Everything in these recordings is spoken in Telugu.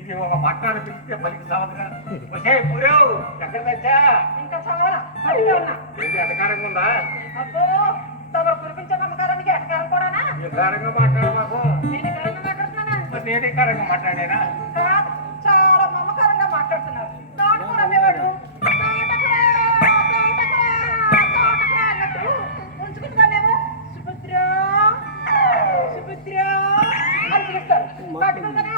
ఇది ఒక పట్టాన్ని పిలిస్తే పలికి సావదుగా. వచ్చే పురేవు ఎక్కడ తెచ్చా? ఇంకా చాలా అధికారంగా ఉందా? అబ్బో తమ కురిపించే నమ్మకారానికి అధికారం కూడానా? నికారంగా మాట్లాడు మాకు. నేను కారంగా మాట్లాడుతున్నానా? నేను నికారంగా మాట్లాడేనా? కాదు, చాలా మమకారంగా మాట్లాడుతున్నారు. తోటకూర అమ్మేవాడు తోటకూర అన్నట్టు ఉంచుకుంటున్నానేమో సుభద్ర సుభద్ర అని పిలుస్తారు. పట్టుకుంటానే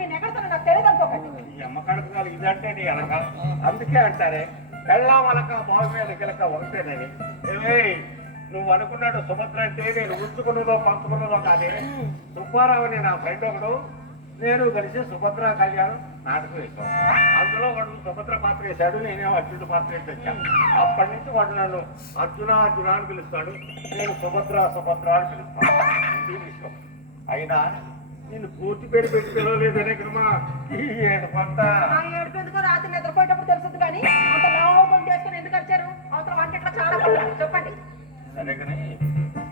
నేను ఎక్కడుతున్నా నాకు తెలియదు అనుకోకండి. ఈ అమ్మ కడుపునాలు ఇదంటే నీ అనక అందుకే అంటారే పెళ్ళాం అలక బాగు మీద గిలక ఒకటేనని. నువ్వు అనుకున్నాడు సుభద్ర అంటే నేను ఉంచుకున్నదో పంచుకున్నదో కానీ సుబ్బారావు అని నా ఫ్రెండ్ ఒకడు నేను కలిసి సుభద్ర కళ్యాణం నాటకం వేసాం. అందులో వాడు సుభద్ర పాత్ర వేశాడు, నేనేమో అర్జునుడు పాత్ర వేసి వచ్చాను. అప్పటి నుంచి వాడు నన్ను అర్జున అర్జున అని పిలుస్తాడు, నేను సుభద్ర సుభద్ర అని పిలుస్తాను. ఇది విషయం. అయినా నేను పూర్తి పేరు పెట్టి పిలవలేదనే కదమ్మా ఈ ఏడుపంతా. ఏడుపెందుకో రాత్రి నిద్రపోయేటప్పుడు తెలుస్తుంది కానీ అంత లావు కొంత వేసుకుని ఎందుకు వచ్చారు? అవతల వంట చాలా చెప్పండి. సరే కానీ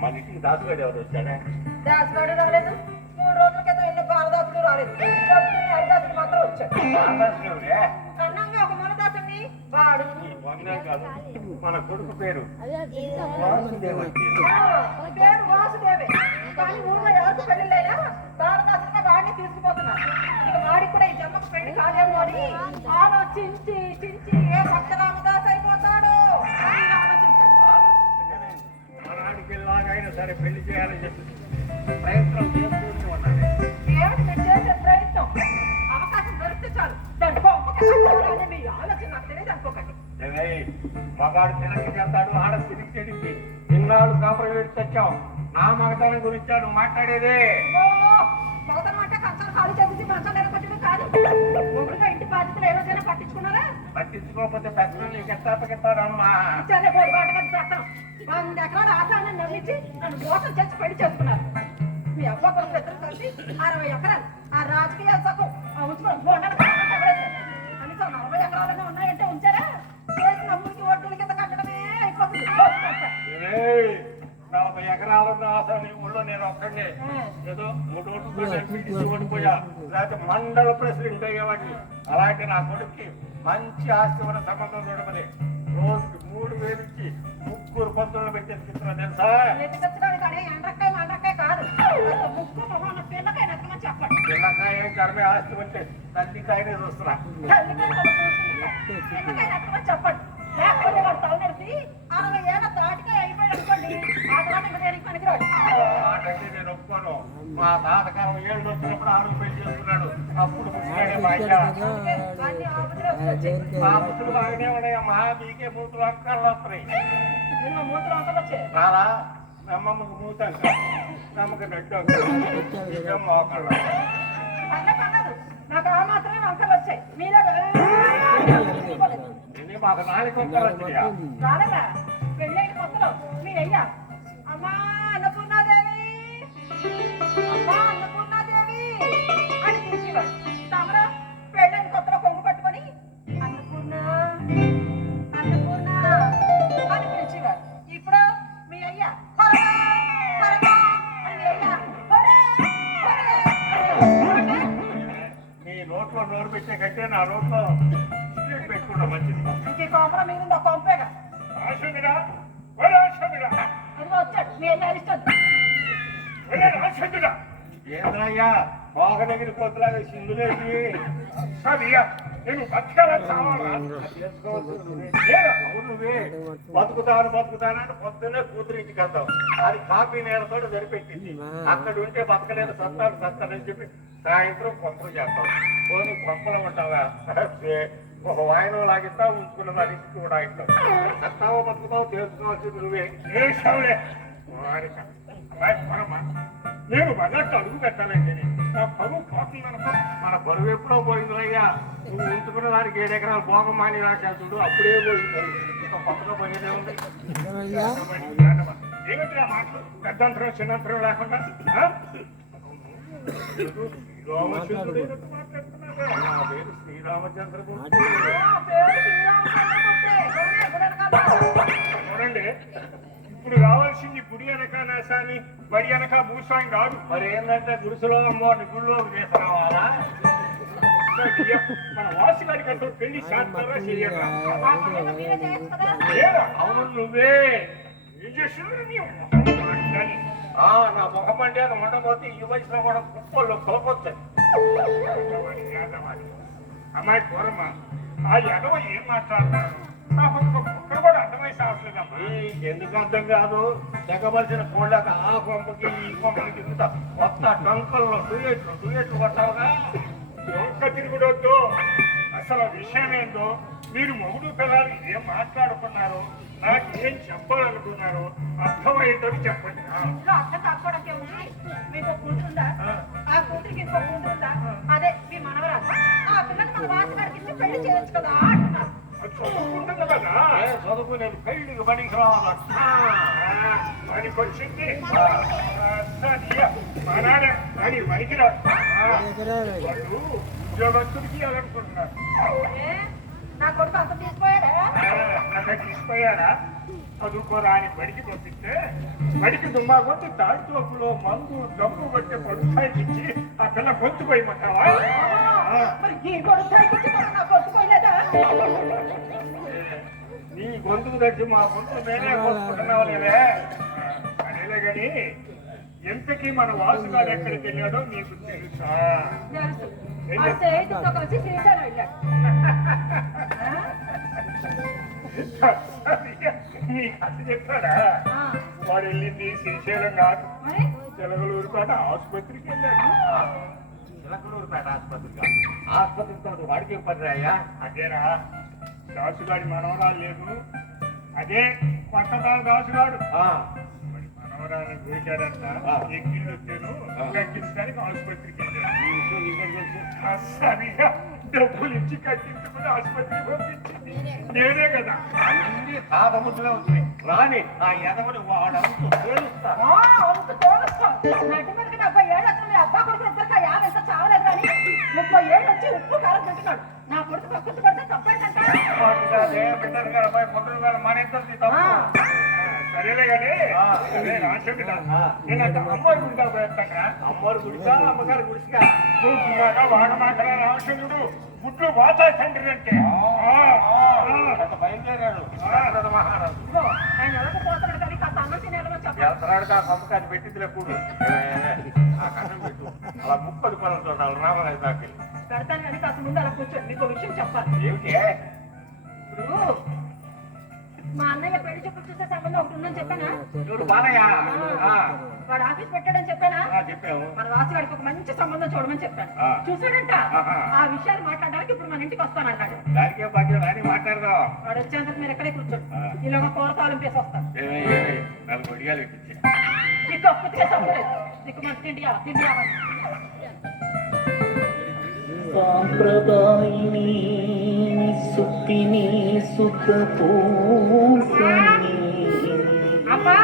మన ఇంటికి దాసుగాడు ఎవరు వచ్చాడా? దాసుగాడు రాలేదు. 3 రోజుల క్రితం ఎన్నో బాలదాసుడు రాలేదు. హరిదాసుడు మాత్రం వచ్చాడు. అన్నంగా ఒక మనదాసుని వాడు కాదు మన కొడుకు పేరు పేరు వాసుదేవే. కానీ ఊళ్ళో ఎవరికి పెళ్లిళ్ళైనా బాలదాసుగా వాడిని తీసుకుపోతున్నారు. ఇక వాడికి కూడా ఈ జన్మకు పెళ్లి కాదేమో అని ఆలోచించి చించి ఏ భక్తరామదాస్ అయిపోతాడు అని ఆలోచించండి. ఎలాగైనా సరే పెళ్లి చేయాలని చెప్పి ప్రయత్నం చేస్తూనే ఉన్నాను. ఏమిటి మీరు చేసే ప్రయత్నం? అవకాశం దొరికితే చాలు దాన్ని మీ ఆలోచన నాకు తెలియదు అనుకోకండి. మగాడు తినకి చేస్తాడు, ఆడ తిరిగి చెడిపి ఇన్నాళ్ళు కాపురం వేడి తెచ్చావు. నా మగతనం గురించి నువ్వు మాట్లాడేదే. మగతనం అంటే కంచాలు ఖాళీ చేసి మంచాలు నిలబెట్టడం కాదు. మొగుడుగా ఇంటి బాధ్యతలు ఏ రోజైనా పట్టించుకున్నారా? పట్టించుకోకపోతే పెద్దలు నీకు ఎత్తాపకెత్తారమ్మా. చల్లే బోరుబాటు కదా చట్టం. 100 ఎకరాల ఆశాన్ని నమ్మించి నన్ను మోసం చేసి పెళ్లి చేసుకున్నారు. మీ అవ్వ కొడుకు ఇద్దరు కలిసి 60 ఎకరాలు ఆ రాజకీయ సగం ఉంచుకోండి. కనీసం 40 ఎకరాలనే ఉన్నాయంటే ఉంచారా? చేసిన అమ్ముడికి వడ్డీల కింద కట్టడమే అయిపోతుంది. 40 ఎకరాలున్న ఆశ నీ ఊళ్ళో నేను ఒక్కడే ఏదో 3 ఓడిపోయా, లేకపోతే మండల ప్రెసిడెంట్ అయ్యేవాడిని. అలాంటి నా కొడుక్కి మంచి ఆస్తి ఉన్న సంబంధం చూడమని రోజుకి 3000 ఇచ్చి 3 పంతులను పెట్టేసుకుంటున్నా తెలుసా? ఎండ్రకాయ మండ్రకాయ కాదు, పిల్లకాయ చెప్పండి. పిల్లకాయ కర్మే ఆస్తి ఉంటే తల్లికాయనే చూస్తున్నా. చెప్పండి. లేకపోతే వాడు తల నడిపి 60 ఏళ్ళ తాటికాయ అయిపోయి అనుకోండి. ఆ తాట ఇంకా దేనికి పనికిరాడు. నేను ఒప్పుకోను. మా తాతకాలం 7 వచ్చినప్పుడు 6 పెళ్లి చేసుకున్నాడు. అప్పుడు మా ముసులు బాగానే ఉన్నాయమ్మా. మీకే మూతులు అక్కర్లు వస్తున్నాయి. మూతులు అంతలు వచ్చాయి రాలా? అమ్మమ్మకు మూత నమ్మకి నెట్టు మోకళ్ళు. నాకు ఆ మాత్రమే వంకలు వచ్చాయి. మీలో మాకు 4 వంకలు వచ్చాయా? రాలేదా? పెళ్ళైన కొత్తలో మీరయ్యా అమ్మా అన్నపూర్ణాదేవి అమ్మా అన్నపూర్ణాదేవి అని పిలిచేవాడు. తమరా పెళ్ళైన కొత్తలో కొంగు పట్టుకొని అన్నపూర్ణ అన్నపూర్ణ అని పిలిచేవారు. ఇప్పుడు మీ అయ్యా మీ నోట్లో నోరు పెట్టే కంటే నా నోట్లో పెట్టుకున్నా మంచిది. ఇంకే కోపర మీద కొంపేగా వచ్చాడు. మీ అయ్యా ఇష్టం ఏంద్రయ్యా మోగ దగ్గర కొత్తలాగా సింధులేసి నేను నువ్వే బతుకుతాను పొద్దున్నే కూతురు ఇంటికి వెళ్తావు. అది కాఫీ నీళ్ళతో సరిపెట్టింది. అక్కడ ఉంటే బతకలేదు సత్తానని చెప్పి సాయంత్రం కొంపలు చేస్తావు. పోనీ కొంపలు ఉంటావా? ఒక వాయనం లాగిస్తావు, ఉంచుకున్న వారి ఇంటికి కూడా ఇస్తావు. సత్తావో బతుకుతావు తెలుసుకోవాల్సింది నువ్వే. నేను మగట్టు అడుగు పెట్టాలంటే నా పరువు పోతుందనుకో. మన బరువు ఎప్పుడో పోయింది అయ్యా. నువ్వు ఉంచుకున్న దానికి 7 ఎకరాలు భోగం మాని రాశాడు చూడు, అప్పుడే పోయింది. ఇంకా కొత్తగా పోయేదే ఉంది. ఏమిటి ఆ మాటలు? పెద్దంతరం చిన్నంతరం లేకుండా శ్రీరామచంద్రుడు నా పేరు శ్రీరామచంద్రమూర్తి. చూడండి, ఇప్పుడు కావాల్సింది గుడి వెనక నేసాని, బడి వెనక భూస్వామి కాదు. మరి ఏంటంటే గుడిసెలో అమ్మవారిని గుడిలో తీసుకురావాలా? మన వాసి గారికి అంటూ పెళ్లి చేస్తారా చెయ్యరా? అవును, నువ్వే ఏం చేస్తున్నావు నీవు? నా ముఖం అంటే అది ఉండబోతే ఈ వయసులో కూడా కుప్పల్లో తొలకొచ్చాయి. అమ్మాయి కూరమ్మ, ఆ ఎడవ ఏం మాట్లాడుతున్నాను? ఒక్కరు కూడా అర్థమై సాగలేదమ్మా. ఎందుకు అర్థం కాదు? తెగవలసిన కోళ్ళక ఆ కొంపకి ఈ కొంపకి ఇంత కొత్త టంకల్లో డుయెట్లు కొట్టావుగా. ఒక్క తిరుగుడొద్దు. అసలు విషయం ఏందో, మీరు మొగుడు పిల్లలు ఏం మాట్లాడుకున్నారు, నాకు ఏం చెప్పాలనుకున్నారు అర్థమయ్యేటవి చెప్పండి. అర్థం కాకపోవడానికి మీకు కూతురుందా? ఆ కూతురికి ఇంకో కూతురుందా? అదే మీ మనవరాలు. ఆ పిల్లకి మన వాసగారికి ఇచ్చి పెళ్లి చేయొచ్చు కదా అంటున్నారు. చదువుకుంటుంది కదా, చదువుకునేది పెళ్లికి పనికి రావాలంట. పనికి వచ్చింది మనాడే అని పనికి రాడు. వాళ్ళు ఉద్యోగస్తుడికి అనుకుంటున్నారు. నా కొడుకు అంత తీసిపోయాడా? తీసిపోయారా? చదువుకోరా అని బడికి పంపిస్తే బడికి దుమ్మా కొట్టి తాడి తోపులో మందు దమ్ము కొట్టే పొడుస్తాయికి ఇచ్చి ఆ పిల్ల గొంతు పోయమంటావా? మరి ఈ పొడుస్తాయికి ఇచ్చి నా గొంతు పోయలేదా? నీ గొంతుకు తెచ్చి మా గొంతు నేనే కోసుకుంటున్నావు లేవే. అదేలే గాని ఎంతకీ మన వాసుగాడు ఎక్కడికి వెళ్ళాడో నీకు తెలుసా? కలిసి శ్రీశైలం వెళ్ళాడు. నీకు అది చెప్పాడా? వాడు వెళ్ళింది శ్రీశైలం కాదు, చిలకలూరుపేట ఆసుపత్రికి వెళ్ళాడు. చిలకలూరుపేట ఆసుపత్రితో వాడికి పని అయ్యా. అదేరా దాసుగాడి మనవరాలు లేదు, అదే కొత్తగా దాసుగాడు మనవరాన్ని చూశాడంట. ఎక్కిళ్ళు వచ్చాను కట్టించడానికి ఆసుపత్రికి వెళ్ళాడు. సరిగా డబ్బులు ఇచ్చి కట్టించుకుని ఆసుపత్రికి పంపించింది నేనే కదా. అన్ని తాతముద్దులే ఉంది రాని ఆ ఎదవని వాడంతా తేలుస్తా. నటి మీద 70 ఏళ్ళు అసలు మీ అబ్బా కొడుకు ఇద్దరు యాభై చావలేదు కానీ 30 ఏళ్ళు వచ్చి ఉప్పు కారం తింటున్నాడు. నా కొడుకు పక్కన పడితే తప్పేంటంటే బిడ్డలు గారు అబ్బాయి పొద్దులు గారు మన ఇద్దరు తప్పు. సరేలే కానీ నేను అక్కడ అమ్మవారి గుడికా పోయేస్తాగా. అమ్మవారి గుడికా అమ్మగారి గుడికా చూస్తున్నాగా వాడమాకరా రామచంద్రుడు గుడ్లు వాచా తండ్రి అంటే బయలుదేరాడు మహారాజు. పోతున్నాడు కానీ కాస్త అన్నం తినేయాలని చెప్పాలి. వెళ్తున్నాడు కా పంపకాన్ని పెట్టిందిలే కూడు ఆ కన్నం పెట్టు. అలా ముప్పది పనులు చూడాలి రామరాజు దాకి పెడతాను కానీ కాస్త ముందు అలా కూర్చోండి, మీకు విషయం చెప్పాలి. ఏమిటి? ఇప్పుడు మా అన్నయ్య పెళ్లి చూపులు చూసే సంబంధం ఒకటి ఉందని చెప్పానా? చూడు బాలయ్య వాడు ఆఫీస్ పెట్టాడని చెప్పానా? చెప్పాము. మన వాసుగాడికి ఒక మంచి సంబంధం చూడమని చెప్పాను. చూసాడంట. ఆ విషయాలు మాట్లాడడానికి ఇప్పుడు మన ఇంటికి వస్తానన్నాడు. దానికే భాగ్యం రాని మాట్లాడదాం. వాడు వచ్చేందుకు మీరు ఎక్కడే కూర్చోండి. ఇలా ఒక కూర తాలింపేసి వస్తాను. నాకు ఒడియాలు ఇప్పించే నీకు ఒక్కటిగా చెప్పలేదు. నీకు మంచి తిండి తిండి సాంప్రదాయిని సుప్పిని సుఖపోసని అమ్మా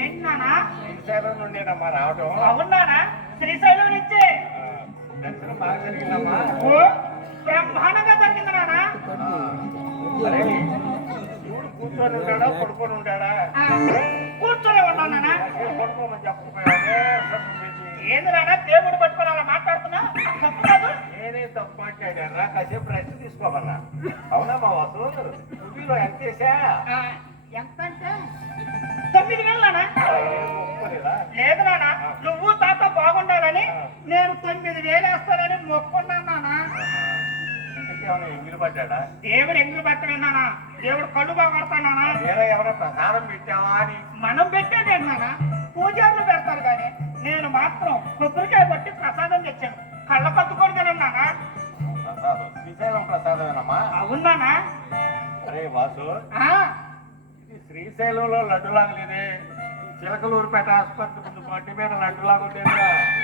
ఏంటి నానా? శ్రీశైలం నుండేనమ్మా రావడం. అవునానా? శ్రీశైలం నుంచే దర్శనం బాగా జరిగిందమ్మా. బ్రహ్మాండంగా జరిగింది నానా. చూడు కూర్చొని ఉంటాడా పడుకొని ఉంటాడా? కూర్చొని ఉన్నానా? పడుకోమని చెప్పకపోయాడే. ఏంది నానా దేవుడు పట్టుకొని అలా మాట్లాడుతున్నా? తప్పు కాదు. నేనే తప్పు మాట్లాడారా? కాసేపు రెస్ట్ తీసుకోమన్నా. అవునా మా వాసు? టీవీలో ఎంత వేసా? ఎంత అంటే 9,000 నానా? లేదు నానా, నువ్వు తాత బాగుండాలని నేను 9,000 వేస్తానని మొక్కున్నాను నానా. ఎంగిలి పడ్డా? దేవుడు ఎంగిలి పట్టలేనానా? దేవుడు కళ్ళు బాగా పడతానా? వేరే ఎవరో ప్రసాదం పెట్టావా అని. మనం పెట్టేదే నానా, పూజారులు పెడతారు కానీ నేను మాత్రం కొబ్బరికాయ పట్టి ప్రసాదం తెచ్చాను. కళ్ళ కత్తుకొని తినన్నానా? ప్రసాదం శ్రీశైలం ప్రసాదమేనమ్మా? అవునానా? అరే వాసు, ఇది శ్రీశైలంలో లడ్డులాగా లేదే. చిలకలూరుపేట ఆసుపత్రి ముందు పట్టి మీద లడ్డులాగా ఉండేదా?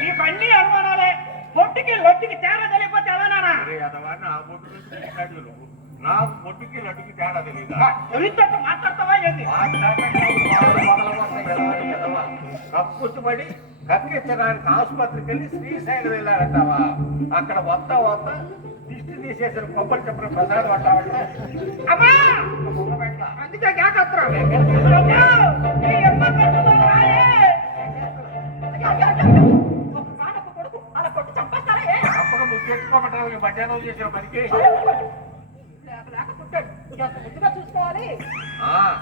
నీకు అన్ని అనుమానాలే. పొట్టికి లొట్టికి తేడా తెలియకపోతే ఎలా నాన్న? అరే అదవా నా బొట్టు నుంచి తెలియదు నువ్వు. నాకు బొట్టుకి లడ్డుకి తేడా తెలియదా? తెలియదు మాట్లాడతావా ఏంది? కప్పుతుపడి కక్కించడానికి ఆసుపత్రికి వెళ్ళి శ్రీశైలం వెళ్ళారంటావా? అక్కడ వస్తా వస్తా దిష్టి తీసేసిన కొబ్బరి చెప్పిన ప్రసాదం అంటావంటే అమ్మా అందుకే జాగ్రత్త. ఒక కాడకు కొడుకు అలా కొట్టి చంపేస్తారా ఏ? అప్పుడు ముద్దెట్టుకోమంటావు మధ్యాహ్నం చేసిన పనికి. లేక లేక పుట్టాడు ఎంత ముద్దుగా చూసుకోవాలి.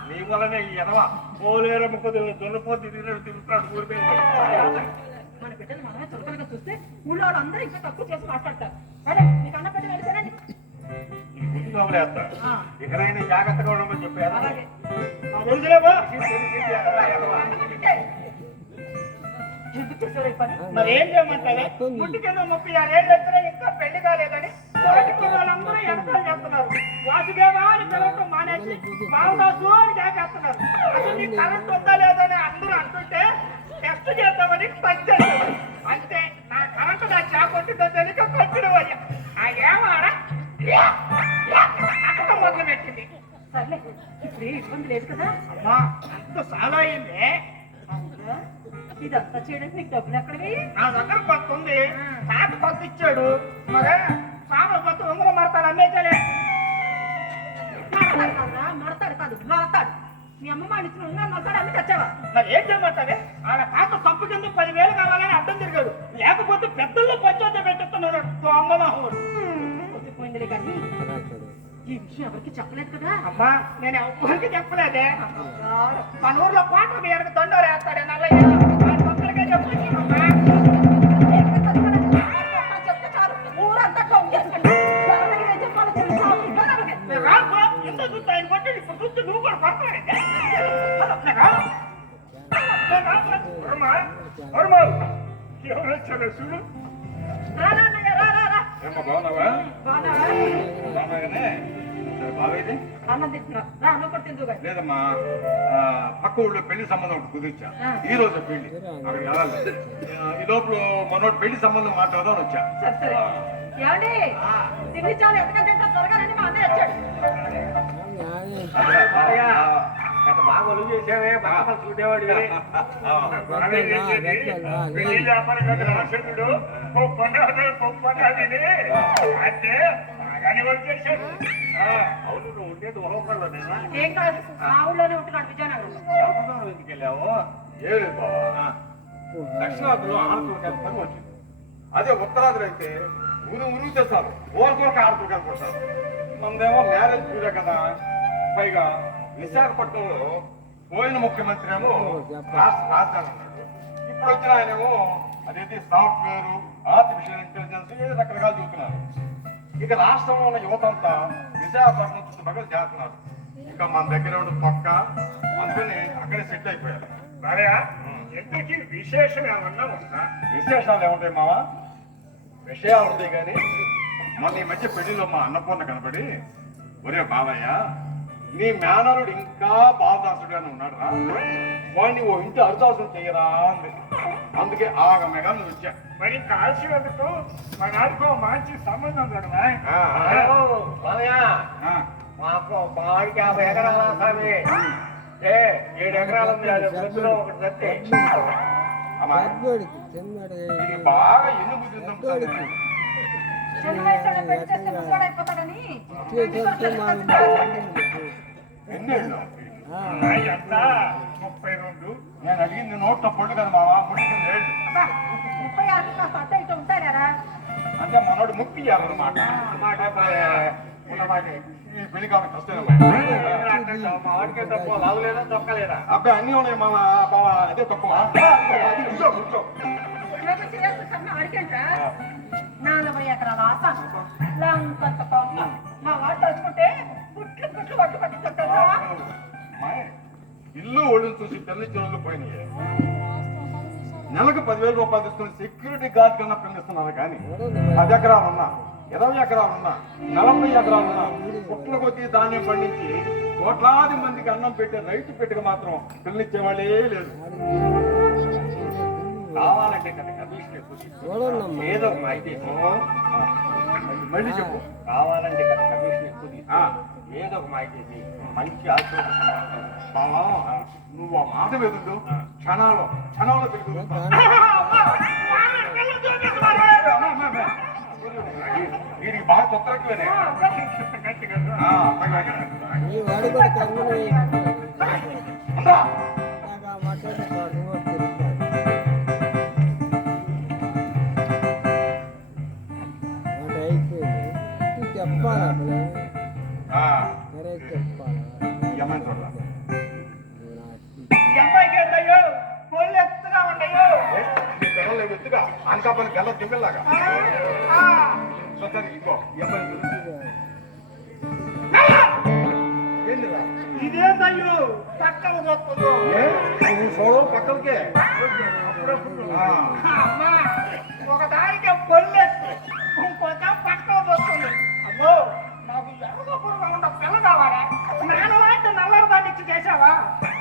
నీ వల్లనే ఈ ఎదవ పోలేరమ్మ కొద్దిగా దొల్లపోతే తిరుగుతాడు ఊరి మీద. మన బిడ్డను మనమే చులకనగా చూస్తే ఊళ్ళో వాళ్ళందరూ ఇంకా తక్కువ చేసి మాట్లాడతారు. అదే మీకు అన్న బిడ్డ వెళ్తానండి. ఈ గుడ్డు కబలేస్తా ఇకనైనా జాగ్రత్తగా ఉండమని చెప్పారు. అలాగే తెలుసులేవా? ఎందుకు చేశారు ఈ పని? మరి ఏం చేయమంటావే? పుట్టికెళ్ళి 36 ఏళ్ళు వచ్చినా ఇంకా పెళ్లి కాలేదని తోటి పిల్లలందరూ ఎంతలు చెప్తున్నారు. వాసుదేవా అని పిలవటం మానేసి బాగుదాసు అని జాగేస్తున్నారు. అసలు నీ కరెంట్ ఉందా లేదని అందరూ అంటుంటే టెస్ట్ చేద్దామని టచ్ చేస్తాను. అంతే నా కరెంటు నా చాకొట్టిందో తెలియక కొట్టిన అయ్యా. ఆ ఏమాడ అక్క మొదలు పెట్టింది. సర్లే ఇప్పుడు ఏ ఇబ్బంది లేదు కదా. అమ్మా అంత చాలా అయింది. అవునా? ఇదంతా చేయడానికి నీకు డబ్బులు ఎక్కడివి? నా దగ్గర కొత్త ఉంది. తాత కొత్త ఇచ్చాడు. మరే సామ కొత్త ఉంగరం మడతాడు అమ్మేచలే. మడతాడు కాదురా, మడతాడు కాదు మడతాడు. మీ అమ్మ మా ఇచ్చిన ఉంగరం మడతాడు అమ్మి తెచ్చావా? మరి ఏం చేయమంటావే? ఆడ తాత తప్పు కింద 10,000 కావాలని అడ్డం తిరిగాడు. లేకపోతే పెద్దల్లో పంచాయతీ పెట్టిస్తున్నాడు దొంగమహుడు. పొద్దుపోయిందిలే కానీ ఈ విషయం ఎవరికి చెప్పలేదు కదా. అమ్మా నేను ఎవరికి చెప్పలేదే. మన ఊర్లో కోట మీదకి దండోరు వేస్తాడే నల్లయ్య. వాడి ఒక్కడికే చెప్పొచ్చానమ్మా. చెప్తే చాలు ఊరంతా కొంగేసుకోండి. ఎవరికి ఏం చెప్పాలో తెలుసా? నేను రాను. ఎంత చూస్తే ఆయన కొట్టి ఇప్పుడు చూస్తే నువ్వు కూడా పడతాడంటే. ఎవరు వచ్చారు చూడు. రా రా అన్నయ్య, రా రా రా. బాగున్నావా? బాగున్నావా? బాగానే బావేది అన్నం తింటున్నా. రా అన్నం కూడా తిందువు కానీ. లేదమ్మా పక్క ఊళ్ళో పెళ్లి సంబంధం ఒకటి కుదిర్చా. ఈ రోజు పెళ్లి అక్కడికి వెళ్ళాలి. ఈ లోపల మనోడు పెళ్లి సంబంధం మాట్లాడదాం వచ్చా. సరే సరే. ఏమండి తిండి చాలు ఎంతకంటే త్వరగా రండి. మా అన్నయ్య వచ్చాడు. అంత బాగా ఒలుగు చేసావే బాగా చూడేవాడివి. పెళ్లి వ్యాపారం కదా రాక్షసుడు. అంటే బాగానే వర్క్ చేశాడు. అవును నువ్వు ఉండేది ఒక్కొక్కళ్ళనేనా? ఏం కాదు మా ఊళ్ళోనే ఉంటున్నాడు విజయనగరంలో. ఎందుకు వెళ్ళావు? ఏం లేదు బావా. దక్షిణాదిలో ఆడతూరు పని వచ్చింది. అదే ఉత్తరాదిలో అయితే ఊరు చేస్తారు. ఓరకొరకు ఆడుతూ కనుకుంటారు. మనదేమో మ్యారేజ్ పూజ కదా. పైగా విశాఖపట్నంలో పోయిన ముఖ్యమంత్రి ఏమో రాష్ట్ర రాజధాని ఉన్నాడు. ఇప్పుడు వచ్చిన ఆయనేమో అదేంటి సాఫ్ట్వేర్ ఆర్టిఫిషియల్ ఇంటెలిజెన్స్ రకరకాలు చూస్తున్నారు. ఇక రాష్ట్రంలో ఉన్న యువత అంతా విశాఖపట్నం చుట్టుపక్కల చేస్తున్నారు. ఇంకా మన దగ్గర ఉన్న పక్క అందుకని అక్కడే సెటిల్ అయిపోయారు. సరే ఎందుకు విశేషం ఏమన్నా ఉందా? విశేషాలు ఏముంటాయి మావా? విషయాలు ఉంటాయి కానీ మొన్న ఈ మధ్య పెళ్లిలో మా అన్నపూర్ణ కనబడి, ఒరే బావయ్య నీ మేనరుడు ఇంకా బాలదాసుడుగానే ఉన్నాడు రా, వాడిని ఓ ఇంటి అరుదాసుడు చెయ్యరా అంది. అందుకే ఆగమేగా నువ్వు వచ్చా. మరి కాల్చినందుకు మా నాన్నకు మంచి సంబంధం కదా. మాకు బాడికి 50 ఎకరాల స్వామి. 7 ఎకరాల మధ్యలో ఒకటి తట్టి ఇది బాగా ఎన్ని బుద్ధి చిన్న వయసులో పెళ్లి చేస్తే ముసలోడు అయిపోతాడని ఎన్నేళ్ళు ఎంత 32. నేను అడిగింది నోట్లో పొట్టు కదా మావా, ముట్టింది 7. అబ్బా 36 కాస్త అట్ట ఇట్ట ఉంటారా? అంటే మనోడు ముక్తి ఇవ్వాలన్నమాట. ఈ పెళ్లి కాబట్టి కష్టం. మా వాడికే తక్కువ లావులేదా తొక్కలేదా? అబ్బాయి అన్ని ఉన్నాయి మామ. బావా అదే తక్కువ. కూర్చో కూర్చో. అడిగంటా 40 ఎకరాల ఆశ లంకంత పంప మా వాడు తలుచుకుంటే పుట్లు పుట్లు పట్టు పట్టిస్తుంటారా? ఇల్లు ఒళ్ళు చూసి పెళ్లి చెరువులు పోయినాయి. నెలకు 10,000 రూపాయలు తీసుకుని సెక్యూరిటీ గార్డ్ కన్నా పెళ్లిస్తున్నారు. కానీ 10 ఎకరాలు ఉన్నా 20 ఎకరాలు ఉన్నా 40 ఎకరాలు ఉన్నా పుట్ల కొద్ది ధాన్యం పండించి కోట్లాది మందికి అన్నం పెట్టే రైతు పెట్టిక మాత్రం పెళ్లిచ్చేవాళ్ళే లేదు. కావాలంటే కనుక కమిషన్ ఎక్కువ తీసుకో. ఏదో ఒక మాట తీసుకో. మళ్ళీ చెప్పు. కావాలంటే కనుక కమిషన్ ఎక్కువ తీసుకో. ఏదో ఒక మాట చేసి మంచి బావా నువ్వు ఆ మాట వెళ్ళు క్షణంలో తెలుగు వీడికి బాగా తొత్తరక్కువేనే ఈ వాడు కూడా కన్నుని నాకు ఆ మాట్లాడి నువ్వు తిరుగుతాడు వాడు అయిపోయింది నువ్వు చెప్పాలా సరే చెప్పాలా ఈ అమ్మాయిని చూడాలి ఈ అమ్మాయికి ఏంటయ్యో పొల్లు ఎత్తుగా ఉండయో పిల్లలు ఎత్తుగా అనకాపల్లి గల్ల దిబ్బలాగా సరే ఇంకో ఈ అమ్మాయిని చూడు. ఏందిరా ఇదేంటయ్యో పక్కన వస్తుందో నువ్వు చూడవు పక్కలకే అమ్మా ఒకదానికి పొల్లు ఎత్తు ఇంకొక పక్కన వస్తుంది అమ్మో నాకు ఎర్రగొప్పగా ఉన్న పిల్ల కావాలా నానవాటి నల్లరు దాన్ని ఇచ్చి చేసావా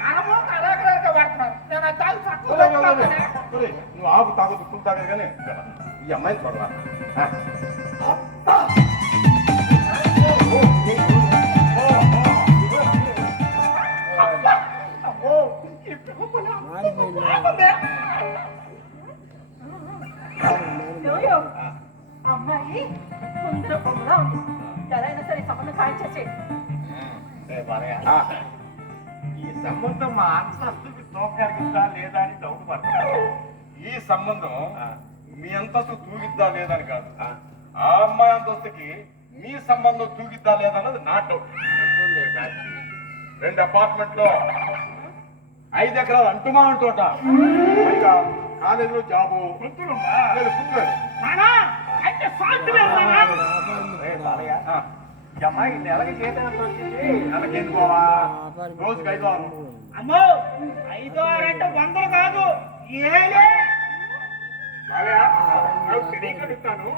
అనమో కళాకళగా పడుతున్నారు నేను ఆ తాగు పక్కన తెచ్చుకోవాలనే. నువ్వు ఆపు తాగు దుక్కులు తాగదు కానీ ఈ అమ్మాయిని చూడరా అమ్మో ఈ పిల్ల మారిపోయింది ఏమయ్యో, అమ్మాయి సుందర పొంగులా ఉంది. ఎలా అయినా సరే సంబంధం ఖాయం చేసేయండి. ఈ సంబంధం మా అంతస్తుకి తోకరిగిద్దా లేదా అని డౌట్ పడతాను. ఈ సంబంధం మీ అంతస్తు తూగిద్దా లేదని కాదు ఆ అమ్మాయి అంతస్తుకి మీ సంబంధం తూగిద్దా లేదన్నది నా డౌట్ 2 అపార్ట్మెంట్లో 5 ఎకరాలు అంటుమా అంటోట పైగా కాలేజీలో జాబు లేదు పుట్టినరోజు. నానా అంటే సాఫ్ట్వేర్ నానా ఈ అమ్మాయి నెలకి జీతం ఎంత వచ్చింది? నెలకేంది పోవా రోజుకి 5,000 అమ్మో 5,600 అంటే 100 కాదు ఏలే తెలియకడుగుతాను.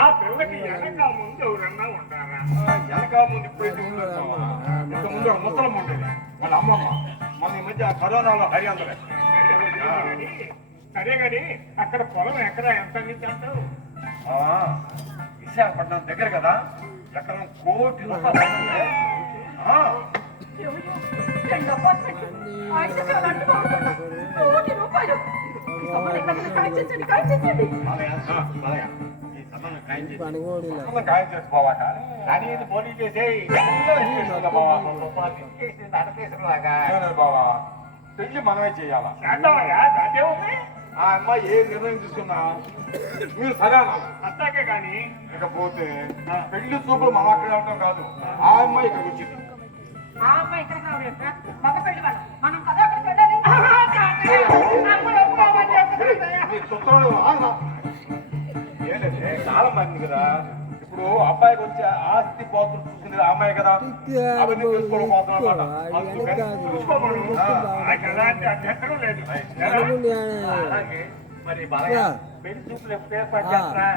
ఆ పిల్లకి వెనక ముందు ఎవరన్నా ఉంటారా? వెనక ముందు ఇప్పుడైతే ఉండదు మావా. ఇంత ముందు ఒక ముసలమ్మ ఉండేది వాళ్ళ అమ్మమ్మ మన ఈ మధ్య కరోనాలో హరి అందలే సరే గాని అక్కడ పొలం ఎక్కడ ఎంత నుంచి అంటావు? విశాఖపట్నం దగ్గర కదా ఎకరం కోటి రూపాయలు పడుతుంది. ఏమయ్యో, 2 అపార్ట్మెంట్లు, 5 ఎకరాలు అంటున్నా ఉంటున్నా. కోటి రూపాయలు. ఈ సంబంధం ఎక్కడికైనా ఖాయం చేసేయండి, ఖాయం చేసేయండి. ఈ సంబంధం ఖాయం చేసి పనిగోడు సంబంధం ఖాయం చేసుకోవాలా కానీ ఇది పోనీ చేసేయి. బావా అడకేసలాగా బావా పెళ్లి మనమే చేయాలా చేద్దామయ్యా, అదే ఉంది. ఆ అమ్మాయి ఏ నిర్ణయం తీసుకున్నా మీరు సరే అనాలి. అంతాకే కానీ ఇకపోతే పెళ్లి చూపులు మనం అక్కడ వెళ్ళటం కాదు ఆ అమ్మాయి ఇక్కడికి వచ్చింది ఆ అమ్మాయి ఇక్కడికి రావడం ఏంట్రా? మగ పెళ్లి వాళ్ళు. మనం కదా అక్కడికి వెళ్ళాలి. నీ తొందరలో ఆగు. ఏంటంటే కాలం మారింది కదా ఇప్పుడు అబ్బాయికి వచ్చే ఆస్తి పోతులు చూసింది ఆ అమ్మాయి కదా అవన్నీ తెలుసుకోవడం కోసం అన్నమాట. అందుకని చూసుకోమను. నాకు ఎలాంటి అభ్యంతరం లేదు. అలాగే మరి బాలయ్య పెళ్లి చూపులు ఎప్పుడు ఏర్పాటు చేస్తారా?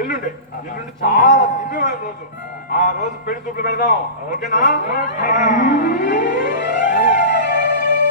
ఎల్లుండి చాలా దివ్యమైన రోజు ఆ రోజు పెళ్లి చూపులు పెడదాం ఓకేనా